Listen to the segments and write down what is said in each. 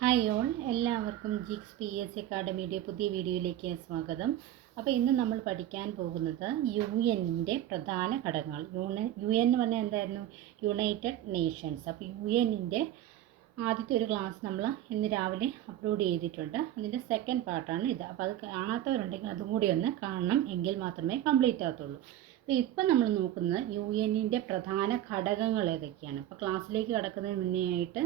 Hi all എല്ലാവർക്കും ജിക്സ് P S അക്കാഡമിയുടെ പുതിയ വീഡിയോയിലേക്ക് സ്വാഗതം. അപ്പോൾ ഇന്ന് നമ്മൾ പഠിക്കാൻ പോകുന്നത് യു എന്റെ പ്രധാന ഘടകങ്ങൾ. യൂണ യു എൻ എന്ന് പറഞ്ഞാൽ എന്തായിരുന്നു? യുണൈറ്റഡ് നേഷൻസ് അപ്പോൾ യു എന്നിന്റെ ആദ്യത്തെ ഒരു ക്ലാസ് നമ്മൾ ഇന്ന് രാവിലെ അപ്ലോഡ് ചെയ്തിട്ടുണ്ട്. അതിന്റെ സെക്കൻഡ് പാർട്ടാണ് ഇത്. അപ്പോൾ അത് കാണാത്തവരുണ്ടെങ്കിൽ അതും കൂടി ഒന്ന് കാണണം എങ്കിൽ മാത്രമേ കംപ്ലീറ്റ് ആകത്തുള്ളൂ. അപ്പോൾ ഇപ്പം നമ്മൾ നോക്കുന്നത് യു എന്നിന്റെ പ്രധാന ഘടകങ്ങൾ ഏതൊക്കെയാണ്? അപ്പോൾ ക്ലാസ്സിലേക്ക് കടക്കുന്നതിന് മുന്നേ ആയിട്ട്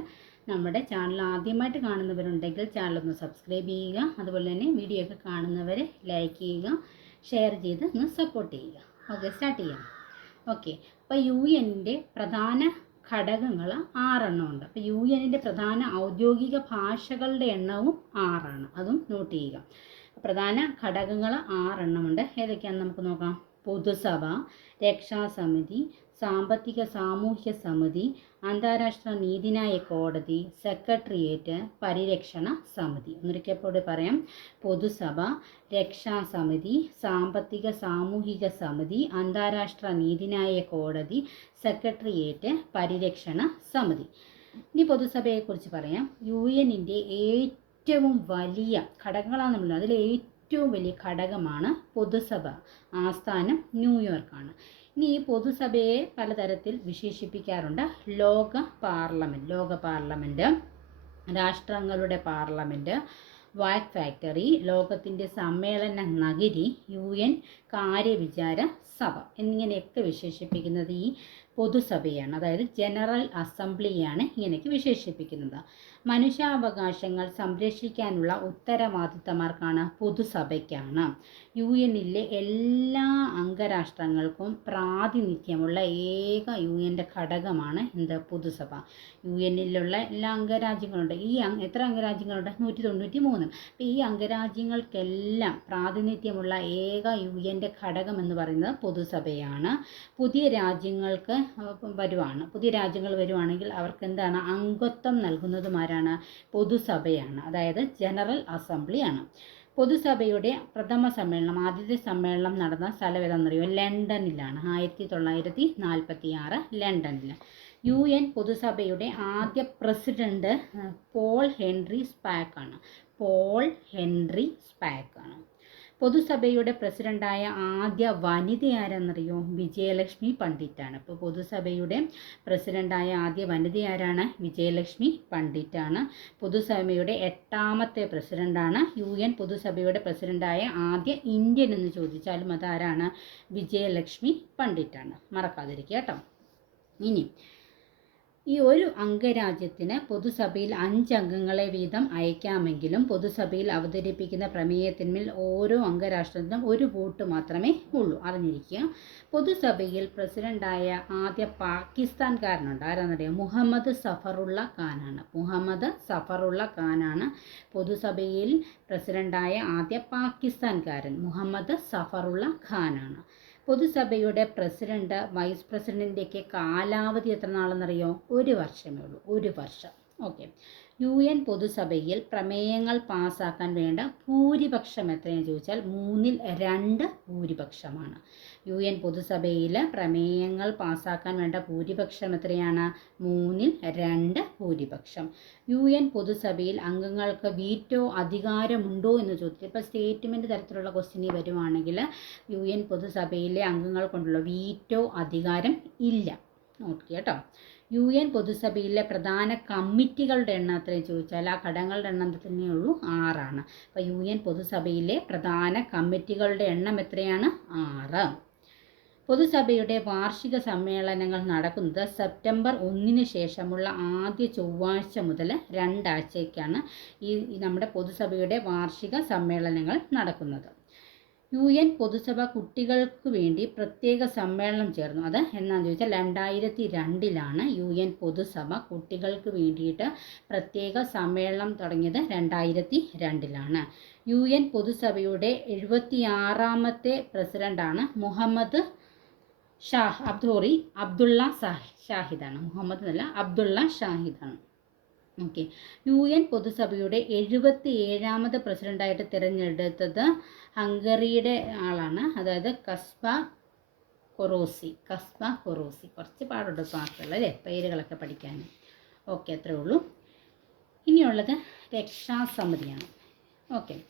നമ്മുടെ ചാനൽ ആദ്യമായിട്ട് കാണുന്നവരുണ്ടെങ്കിൽ ചാനൽ ഒന്ന് സബ്സ്ക്രൈബ് ചെയ്യുക. അതുപോലെ തന്നെ വീഡിയോ ഒക്കെ കാണുന്നവർ ലൈക്ക് ചെയ്യുക ഷെയർ ചെയ്ത് ഒന്ന് സപ്പോർട്ട് ചെയ്യുക. ഓക്കെ സ്റ്റാർട്ട് ചെയ്യാം. ഓക്കെ അപ്പോൾ യു എന്റെ പ്രധാന ഘടകങ്ങൾ ആറെണ്ണം ഉണ്ട്. അപ്പോൾ യു എന്നിന്റെ പ്രധാന ഔദ്യോഗിക ഭാഷകളുടെ എണ്ണവും ആറാണ്. അതും നോട്ട് ചെയ്യുക. പ്രധാന ഘടകങ്ങൾ ആറെണ്ണമുണ്ട്. ഏതൊക്കെയാണെന്ന് നമുക്ക് നോക്കാം? പൊതുസഭ രക്ഷാസമിതി സാമ്പത്തിക സാമൂഹ്യ സമിതി അന്താരാഷ്ട്ര നീതിന്യായ കോടതി സെക്രട്ടേറിയറ്റ് പരിരക്ഷണ സമിതി. ഒന്നിരിക്കപ്പോടെ പറയാം. പൊതുസഭ രക്ഷാസമിതി സാമ്പത്തിക സാമൂഹിക സമിതി അന്താരാഷ്ട്ര നീതിന്യായ കോടതി സെക്രട്ടേറിയറ്റ് പരിരക്ഷണ സമിതി. ഇനി പൊതുസഭയെക്കുറിച്ച് പറയാം. യു എന്നിന്റെ ഏറ്റവും വലിയ ഘടകങ്ങളാണ് നമ്മൾ അതിൽ ഏറ്റവും വലിയ ഘടകമാണ് പൊതുസഭ. ആസ്ഥാനം ന്യൂയോർക്കാണ്. ഇനി ഈ പൊതുസഭയെ പലതരത്തിൽ വിശേഷിപ്പിക്കാറുണ്ട്. ലോക പാർലമെന്റ് ലോക പാർലമെന്റ് രാഷ്ട്രങ്ങളുടെ പാർലമെന്റ് വാക് ഫാക്ടറി ലോകത്തിന്റെ സമ്മേളന നഗരി യു എൻ കാര്യവിചാര സഭ എന്നിങ്ങനെയൊക്കെ വിശേഷിപ്പിക്കുന്നത് ഈ പൊതുസഭയാണ്. അതായത് ജനറൽ അസംബ്ലിയാണ് ഇങ്ങനെയൊക്കെ വിശേഷിപ്പിക്കുന്നത്. മനുഷ്യാവകാശങ്ങൾ സംരക്ഷിക്കാനുള്ള ഉത്തരവാദിത്തമാർക്കാണ് പൊതുസഭയ്ക്കാണ്. യു എന്നിലെ എല്ലാ അംഗരാഷ്ട്രങ്ങൾക്കും പ്രാതിനിധ്യമുള്ള ഏക യു എന്റെ ഘടകമാണ് എന്ത്? പൊതുസഭ. യു എന്നിലുള്ള എല്ലാ അംഗരാജ്യങ്ങളുണ്ട്. ഈ എത്ര അംഗരാജ്യങ്ങളുണ്ട്? നൂറ്റി തൊണ്ണൂറ്റി മൂന്ന് അപ്പോൾ ഈ അംഗരാജ്യങ്ങൾക്കെല്ലാം പ്രാതിനിധ്യമുള്ള ഏക യു എന്റെ ഘടകം എന്ന് പറയുന്നത് പൊതുസഭയാണ്. പുതിയ രാജ്യങ്ങൾക്ക് വരുവാണ്. പുതിയ രാജ്യങ്ങൾ വരുവാണെങ്കിൽ അവർക്ക് എന്താണ് അംഗത്വം നൽകുന്നതുമാരാണ്? പൊതുസഭയാണ്. അതായത് ജനറൽ അസംബ്ലിയാണ്. പൊതുസഭയുടെ പ്രഥമ സമ്മേളനം ആദ്യത്തെ സമ്മേളനം നടന്ന സ്ഥലം ഏതാണെന്നറിയോ ലണ്ടനിലാണ്. ആയിരത്തി തൊള്ളായിരത്തി നാൽപ്പത്തി ആറ് ലണ്ടനിൽ യു എൻ പൊതുസഭയുടെ ആദ്യ പ്രസിഡന്റ് പോൾ ഹെൻറി സ്പാക്കാണ്. പോൾ ഹെൻറി സ്പാക്കാണ്. പൊതുസഭയുടെ പ്രസിഡന്റായ ആദ്യ വനിത ആരെന്നറിയോ? വിജയലക്ഷ്മി പണ്ഡിറ്റാണ്. അപ്പോൾ പൊതുസഭയുടെ പ്രസിഡന്റായ ആദ്യ വനിത ആരാണ്? വിജയലക്ഷ്മി പണ്ഡിറ്റാണ്. പൊതുസഭയുടെ എട്ടാമത്തെ പ്രസിഡന്റാണ് യു എൻ പൊതുസഭയുടെ പ്രസിഡന്റായ ആദ്യ ഇന്ത്യൻ എന്ന് ചോദിച്ചാലും അതാരാണ്? വിജയലക്ഷ്മി പണ്ഡിറ്റാണ്. മറക്കാതിരിക്കുക കേട്ടോ. ഇനി ഈ ഒരു അംഗരാജ്യത്തിന് പൊതുസഭയിൽ അഞ്ച് അംഗങ്ങളെ വീതം അയക്കാമെങ്കിലും പൊതുസഭയിൽ അവതരിപ്പിക്കുന്ന പ്രമേയത്തിന്മേൽ ഓരോ അംഗരാഷ്ട്രത്തിനും ഒരു വോട്ട് മാത്രമേ ഉള്ളൂ. അറിഞ്ഞിരിക്കുക. പൊതുസഭയിൽ പ്രസിഡന്റായ ആദ്യ പാകിസ്ഥാൻകാരനുണ്ട്. ആരാന്നറിയാം? മുഹമ്മദ് സഫറുള്ള ഖാനാണ്. മുഹമ്മദ് സഫറുള്ള ഖാനാണ് പൊതുസഭയിൽ പ്രസിഡന്റായ ആദ്യ പാകിസ്ഥാൻകാരൻ മുഹമ്മദ് സഫറുള്ള ഖാനാണ്. പൊതുസഭയുടെ പ്രസിഡന്റ് വൈസ് പ്രസിഡന്റിന്റെയൊക്കെ കാലാവധി എത്ര നാളെന്നറിയോ? ഒരു വർഷമേ ഉള്ളൂ. ഒരു വർഷം. ഓക്കെ. യു എൻ പൊതുസഭയിൽ പ്രമേയങ്ങൾ പാസ്സാക്കാൻ വേണ്ട ഭൂരിപക്ഷം എത്രയെന്ന് ചോദിച്ചാൽ മൂന്നിൽ രണ്ട് ഭൂരിപക്ഷമാണ്. യു എൻ പൊതുസഭയിൽ പ്രമേയങ്ങൾ പാസ്സാക്കാൻ വേണ്ട ഭൂരിപക്ഷം എത്രയാണ്? മൂന്നിൽ രണ്ട് ഭൂരിപക്ഷം. യു എൻ പൊതുസഭയിൽ അംഗങ്ങൾക്ക് വീറ്റോ അധികാരമുണ്ടോ എന്ന് ചോദിച്ചു ഇപ്പോൾ സ്റ്റേറ്റ്മെന്റ് തരത്തിലുള്ള ക്വസ്റ്റിനി വരുവാണെങ്കിൽ യു എൻ പൊതുസഭയിലെ അംഗങ്ങൾ കൊണ്ടുള്ള വീറ്റോ അധികാരം ഇല്ല. നോക്കുക കേട്ടോ. യു എൻ പൊതുസഭയിലെ പ്രധാന കമ്മിറ്റികളുടെ എണ്ണം എത്രയും ചോദിച്ചാൽ ആ ഘടകങ്ങളുടെ എണ്ണം തന്നെ ഉള്ളൂ ആറാണ്. അപ്പോൾ യു എൻ പൊതുസഭയിലെ പ്രധാന കമ്മിറ്റികളുടെ എണ്ണം എത്രയാണ്? ആറ്. പൊതുസഭയുടെ വാർഷിക സമ്മേളനങ്ങൾ നടക്കുന്നത് സെപ്റ്റംബർ ഒന്നിന് ശേഷമുള്ള ആദ്യ ചൊവ്വാഴ്ച മുതൽ രണ്ടാഴ്ചയ്ക്കാണ് ഈ നമ്മുടെ പൊതുസഭയുടെ വാർഷിക സമ്മേളനങ്ങൾ നടക്കുന്നത്. യു എൻ പൊതുസഭ കുട്ടികൾക്ക് വേണ്ടി പ്രത്യേക സമ്മേളനം ചേർന്നു. അത് എന്നാന്ന് ചോദിച്ചാൽ രണ്ടായിരത്തി രണ്ടിലാണ് യു എൻ പൊതുസഭ കുട്ടികൾക്ക് വേണ്ടിയിട്ട് പ്രത്യേക സമ്മേളനം തുടങ്ങിയത് രണ്ടായിരത്തി രണ്ടിലാണ്. യു എൻ പൊതുസഭയുടെ എഴുപത്തിയാറാമത്തെ പ്രസിഡന്റാണ് മുഹമ്മദ് ഷാഹ് അബ്ദോറി അബ്ദുള്ള ഷാഹിദാണ്. മുഹമ്മദ് എന്നല്ല അബ്ദുള്ള ഷാഹിദാണ്. ഓക്കെ. യു എൻ പൊതുസഭയുടെ എഴുപത്തി ഏഴാമത് പ്രസിഡന്റായിട്ട് തിരഞ്ഞെടുത്തത് ഹംഗറിയുടെ ആളാണ്. അതായത് കസ്ബ കൊറോസി. കസ്ബ കൊറോസി. കുറച്ച് പാടുണ്ട് വാക്കുകൾ അല്ലേ? പേരുകളൊക്കെ പഠിക്കാൻ. ഓക്കെ അത്രേ ഉള്ളൂ. ഇനിയുള്ളത് രക്ഷാസമിതിയാണ്. ഓക്കെ.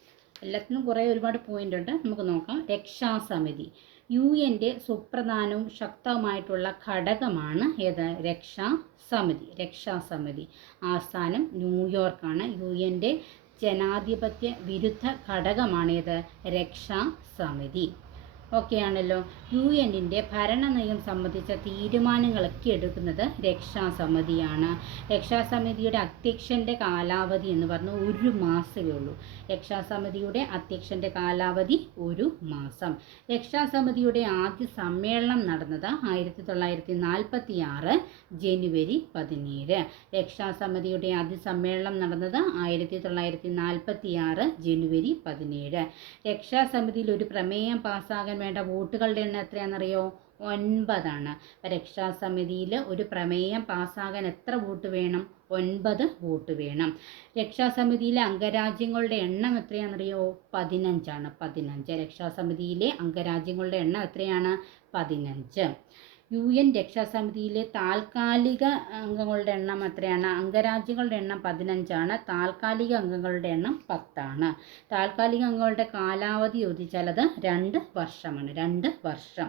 എല്ലാത്തിനും കുറേ ഒരുപാട് പോയിന്റ് ഉണ്ട്. നമുക്ക് നോക്കാം. രക്ഷാസമിതി. യു എന്റെ സുപ്രധാനവും ശക്തവുമായിട്ടുള്ള ഘടകമാണ് ഏത്? രക്ഷാ സമിതി. രക്ഷാസമിതി ആസ്ഥാനം ന്യൂയോർക്കാണ് യു എന്റെ ജനാധിപത്യ വിരുദ്ധ ഘടകമാണേത് രക്ഷാസമിതി ഓക്കെ ആണല്ലോ യു എന്നിന്റെ ഭരണനയം സംബന്ധിച്ച തീരുമാനങ്ങളൊക്കെ എടുക്കുന്നത് രക്ഷാസമിതിയാണ്. രക്ഷാസമിതിയുടെ അധ്യക്ഷന്റെ കാലാവധി എന്ന് പറഞ്ഞാൽ ഒരു മാസമേ ഉള്ളൂ. രക്ഷാസമിതിയുടെ അധ്യക്ഷന്റെ കാലാവധി ഒരു മാസം. രക്ഷാസമിതിയുടെ ആദ്യ സമ്മേളനം നടന്നത് ആയിരത്തി തൊള്ളായിരത്തി നാൽപ്പത്തി ആറ് ജനുവരി പതിനേഴ്. രക്ഷാസമിതിയുടെ ആദ്യ സമ്മേളനം നടന്നത് ആയിരത്തി തൊള്ളായിരത്തി നാൽപ്പത്തി ആറ് ജനുവരി പതിനേഴ്. രക്ഷാസമിതിയിൽ ഒരു പ്രമേയം പാസ്സാകാൻ വേണ്ട വോട്ടുകളുടെ എണ്ണം എത്രയാണെന്നറിയോ? ഒൻപതാണ്. രക്ഷാ രക്ഷാസമിതിയിൽ ഒരു പ്രമേയം പാസ്സാകാൻ എത്ര വോട്ട് വേണം? ഒൻപത് വോട്ട് വേണം. രക്ഷാസമിതിയിലെ അംഗരാജ്യങ്ങളുടെ എണ്ണം എത്രയാണെന്നറിയോ? പതിനഞ്ചാണ്. പതിനഞ്ച്. രക്ഷാസമിതിയിലെ അംഗരാജ്യങ്ങളുടെ എണ്ണം എത്രയാണ്? പതിനഞ്ച്. യു എൻ രക്ഷാസമിതിയിലെ താൽക്കാലിക അംഗങ്ങളുടെ എണ്ണം എത്രയാണ്? അംഗരാജ്യങ്ങളുടെ എണ്ണം പതിനഞ്ചാണ്. താൽക്കാലിക അംഗങ്ങളുടെ എണ്ണം പത്താണ്. താൽക്കാലിക അംഗങ്ങളുടെ കാലാവധി ചോദിച്ചാൽ അത് രണ്ട് വർഷമാണ്. രണ്ട് വർഷം.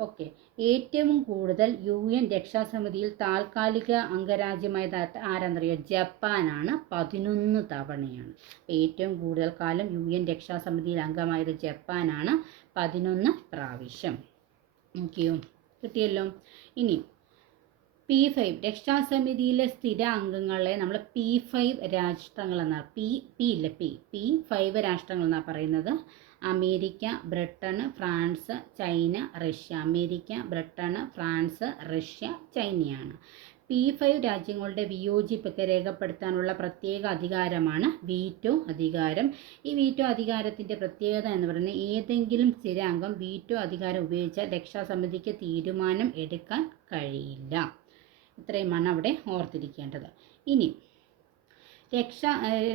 ഓക്കെ. ഏറ്റവും കൂടുതൽ യു എൻ രക്ഷാസമിതിയിൽ താൽക്കാലിക അംഗരാജ്യമായത് ആരാന്നറിയോ? ജപ്പാനാണ്. പതിനൊന്ന് തവണയാണ്. ഏറ്റവും കൂടുതൽ കാലം യു എൻ രക്ഷാസമിതിയിൽ അംഗമായത് ജപ്പാനാണ്. പതിനൊന്ന് പ്രാവശ്യം. ഓക്കെയോ കിട്ടിയല്ലോ. ഇനി പി ഫൈവ് രക്ഷാസമിതിയിലെ സ്ഥിര അംഗങ്ങളെ നമ്മൾ പി ഫൈവ് രാഷ്ട്രങ്ങൾ എന്നാണ് പി പി ഇല്ല പി പി ഫൈവ് രാഷ്ട്രങ്ങൾ എന്നാണ് പറയുന്നത്. America Britain France China Russia. America Britain France Russia ചൈനയാണ്. പി ഫൈവ് രാജ്യങ്ങളുടെ വിയോജിപ്പൊക്കെ രേഖപ്പെടുത്താനുള്ള പ്രത്യേക അധികാരമാണ് വീറ്റോ അധികാരം. ഈ വീറ്റോ അധികാരത്തിന്റെ പ്രത്യേകത എന്ന് പറയുന്നത് ഏതെങ്കിലും സ്ഥിരാംഗം വീറ്റോ അധികാരം ഉപയോഗിച്ചാൽ രക്ഷാസമിതിക്ക് തീരുമാനം എടുക്കാൻ കഴിയില്ല. ഇത്രയുമാണ് അവിടെ ഓർത്തിരിക്കേണ്ടത്. ഇനി രക്ഷ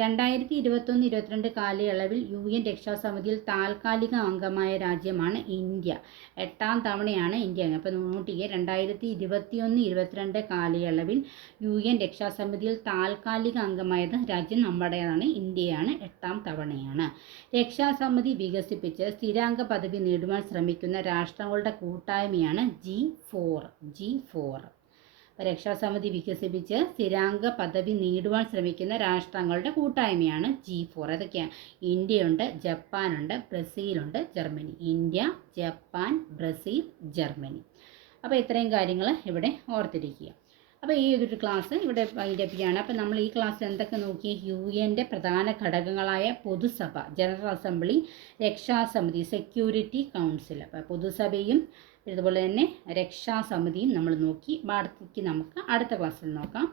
രണ്ടായിരത്തി ഇരുപത്തൊന്ന് ഇരുപത്തിരണ്ട് കാലയളവിൽ യു എൻ രക്ഷാസമിതിയിൽ താൽക്കാലിക അംഗമായ രാജ്യമാണ് ഇന്ത്യ. എട്ടാം തവണയാണ് ഇന്ത്യ അപ്പോൾ നോട്ടിയെ രണ്ടായിരത്തി ഇരുപത്തിയൊന്ന് ഇരുപത്തിരണ്ട് കാലയളവിൽ യു എൻ രക്ഷാസമിതിയിൽ താൽക്കാലിക അംഗമായത് രാജ്യം നമ്മുടേതാണ് ഇന്ത്യയാണ്. എട്ടാം തവണയാണ്. രക്ഷാസമിതി വികസിപ്പിച്ച് സ്ഥിരാംഗ പദവി നേടുവാൻ ശ്രമിക്കുന്ന രാഷ്ട്രങ്ങളുടെ കൂട്ടായ്മയാണ് ജി ഫോർ ജി ഫോർ. രക്ഷാസമിതി വികസിപ്പിച്ച് സ്ഥിരാംഗ പദവി നേടുവാൻ ശ്രമിക്കുന്ന രാഷ്ട്രങ്ങളുടെ കൂട്ടായ്മയാണ് ജി ഫോർ. അതൊക്കെയാണ് ഇന്ത്യയുണ്ട് ജപ്പാനുണ്ട് ബ്രസീലുണ്ട് Germany. India Japan Brazil Germany. അപ്പോൾ ഇത്രയും കാര്യങ്ങൾ ഇവിടെ ഓർത്തിരിക്കുക. അപ്പോൾ ഈ ഒരു ക്ലാസ് ഇവിടെ വൈൻഡപ്പിക്കുകയാണ്. അപ്പോൾ നമ്മൾ ഈ ക്ലാസ് എന്തൊക്കെ നോക്കി? യു എന്റെ പ്രധാന ഘടകങ്ങളായ പൊതുസഭ ജനറൽ അസംബ്ലി രക്ഷാസമിതി സെക്യൂരിറ്റി കൗൺസിൽ. അപ്പോൾ പൊതുസഭയും ഇതുപോലെ തന്നെ രക്ഷാസമിതിയും നമ്മൾ നോക്കി. ബാക്കി നമുക്ക് അടുത്ത ക്ലാസ്സിൽ നോക്കാം.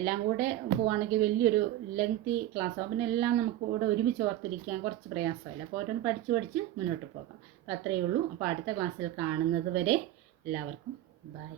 എല്ലാം കൂടെ പോവുകയാണെങ്കിൽ വലിയൊരു ലെങ്തി ക്ലാസ് ആവും. പിന്നെ എല്ലാം നമുക്ക് ഇവിടെ ഒരുമിച്ച് ഓർത്തിരിക്കാൻ കുറച്ച് പ്രയാസമല്ല. അപ്പോൾ ഓരോന്ന് പഠിച്ച് പഠിച്ച് മുന്നോട്ട് പോകാം. അപ്പോൾ അത്രയേ ഉള്ളൂ. അപ്പോൾ അടുത്ത ക്ലാസ്സിൽ കാണുന്നത് വരെ എല്ലാവർക്കും ബൈ